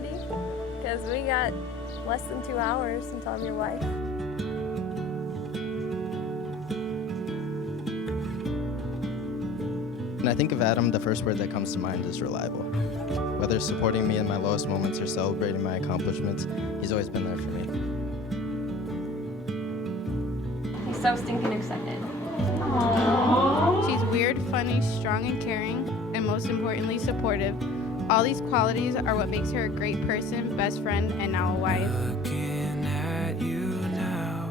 ready? Because we got less than 2 hours until I'm your wife. When I think of Adam, the first word that comes to mind is reliable. Whether supporting me in my lowest moments or celebrating my accomplishments, he's always been there for me. He's so stinking excited. She's weird, funny, strong and caring, and most importantly, supportive. All these qualities are what makes her a great person, best friend, and now a wife. Looking at you now,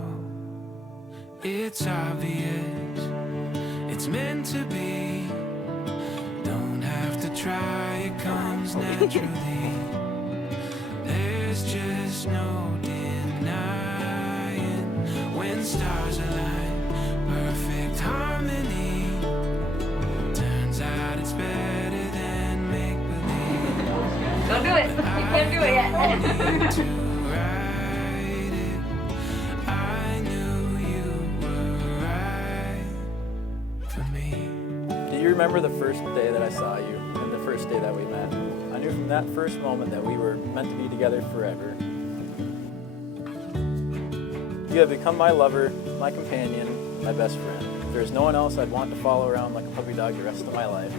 it's obvious, it's meant to be. Don't have to try, it comes naturally. There's just no denying when stars align, perfect harmony. Turns out it's better than make believe. Don't do it. You can't do it yet. To write it, I knew you were right for me. Do you remember the first day that I saw you and the first day that we met? I knew from that first moment that we were meant to be together forever. You have become my lover, my companion, my best friend. There is no one else I'd want to follow around like a puppy dog the rest of my life.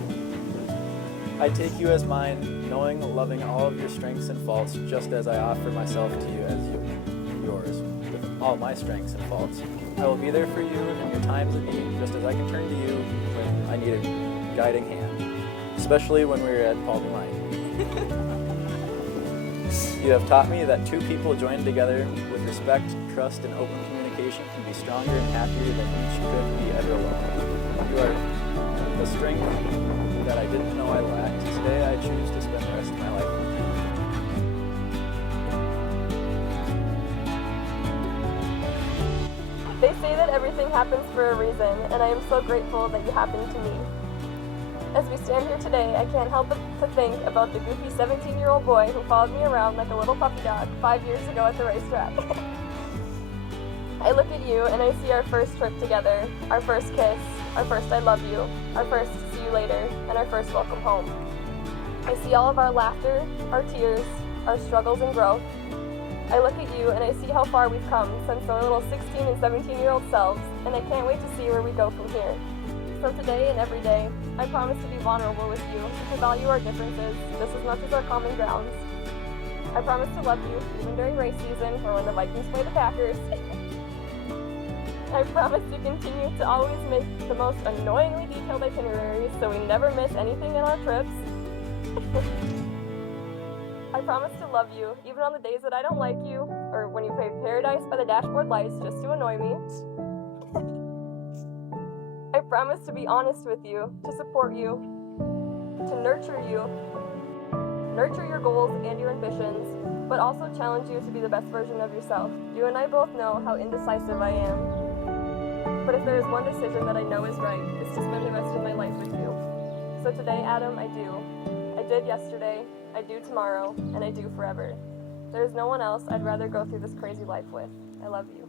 I take you as mine, knowing, loving all of your strengths and faults, just as I offer myself to you as yours, with all my strengths and faults. I will be there for you in your times of need, just as I can turn to you when I need a guiding hand, especially when we were at Palmy Mine. You have taught me that two people joined together with respect, trust, and open communication can be stronger and happier than each could be ever alone. You are the strength that I didn't know I lacked. Today I choose to spend the rest of my life with you. They say that everything happens for a reason, and I am so grateful that you happened to me. As we stand here today, I can't help but to think about the goofy 17-year-old boy who followed me around like a little puppy dog 5 years ago at the racetrack. I look at you and I see our first trip together, our first kiss, our first I love you, our first see you later, and our first welcome home. I see all of our laughter, our tears, our struggles and growth. I look at you and I see how far we've come since our little 16 and 17-year-old selves, and I can't wait to see where we go from here. So today and every day, I promise to be vulnerable with you, to value our differences just as much as our common grounds. I promise to love you even during race season or when the Vikings play the Packers. I promise to continue to always make the most annoyingly detailed itineraries so we never miss anything in our trips. I promise to love you even on the days that I don't like you or when you play Paradise by the Dashboard Lights just to annoy me. I promise to be honest with you, to support you, to nurture your goals and your ambitions, but also challenge you to be the best version of yourself. You and I both know how indecisive I am. But if there is one decision that I know is right, it's to spend the rest of my life with you. So today, Adam, I do. I did yesterday, I do tomorrow, and I do forever. There is no one else I'd rather go through this crazy life with. I love you.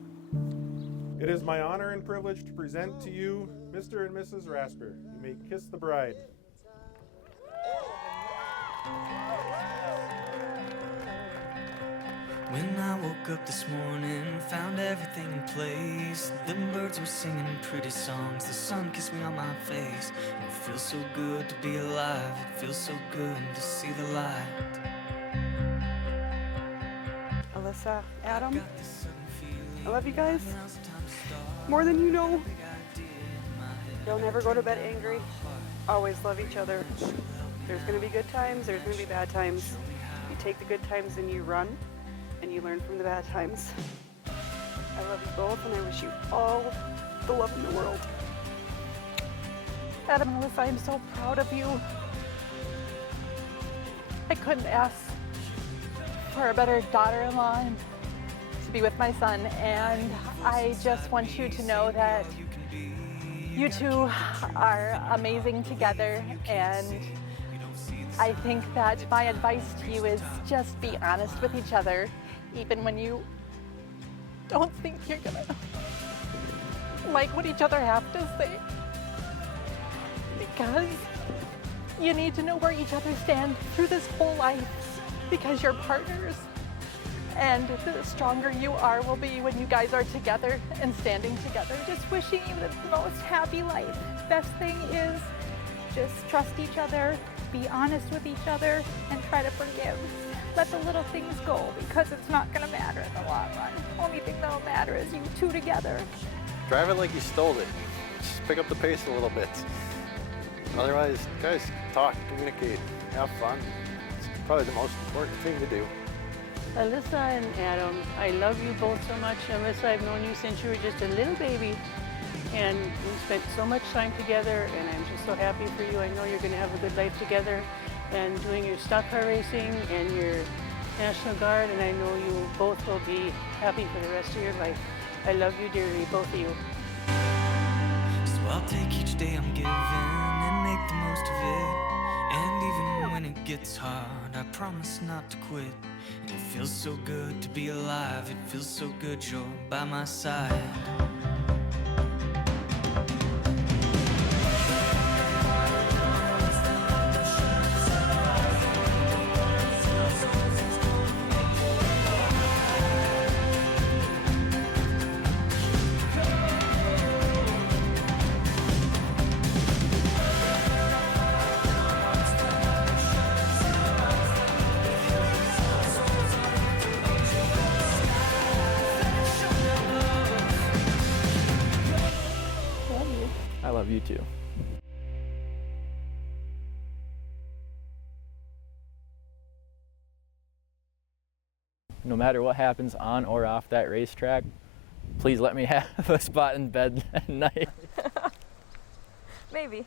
It is my honor and privilege to present to you Mr. and Mrs. Rasper. You may kiss the bride. When I woke up this morning, found everything in place. The birds were singing pretty songs, the sun kissed me on my face. And it feels so good to be alive, it feels so good to see the light. Alyssa, Adam, I love you guys more than you know. Don't ever go to bed angry. Always love each other. There's going to be good times, there's going to be bad times. You take the good times and you run, and you learn from the bad times. I love you both, and I wish you all the love in the world. Adam and Alyssa, I'm so proud of you. I couldn't ask for a better daughter-in-law and to be with my son, and I just want you to know that you two are amazing together, and I think that my advice to you is just be honest with each other, even when you don't think you're gonna like what each other have to say, because you need to know where each other stand through this whole life. because you're partners. And the stronger you are will be when you guys are together and standing together. Just wishing you the most happy life. Best thing is just trust each other, be honest with each other, and try to forgive. Let the little things go because it's not going to matter in the long run. Only thing that'll matter is you two together. Drive it like you stole it. Just pick up the pace a little bit. Otherwise, guys, talk, communicate, have fun. It's probably the most important thing to do. Alyssa and Adam, I love you both so much. Alyssa, I've known you since you were just a little baby, and we spent so much time together, and I'm just so happy for you. I know you're going to have a good life together, and doing your stock car racing and your National Guard, and I know you both will be happy for the rest of your life. I love you dearly, both of you. So I'll take each day I'm given and make the most of it. And even when it gets hard, I promise not to quit. And it feels so good to be alive. It feels so good you're by my side. I love you too. No matter what happens on or off that racetrack, please let me have a spot in bed at night. Maybe.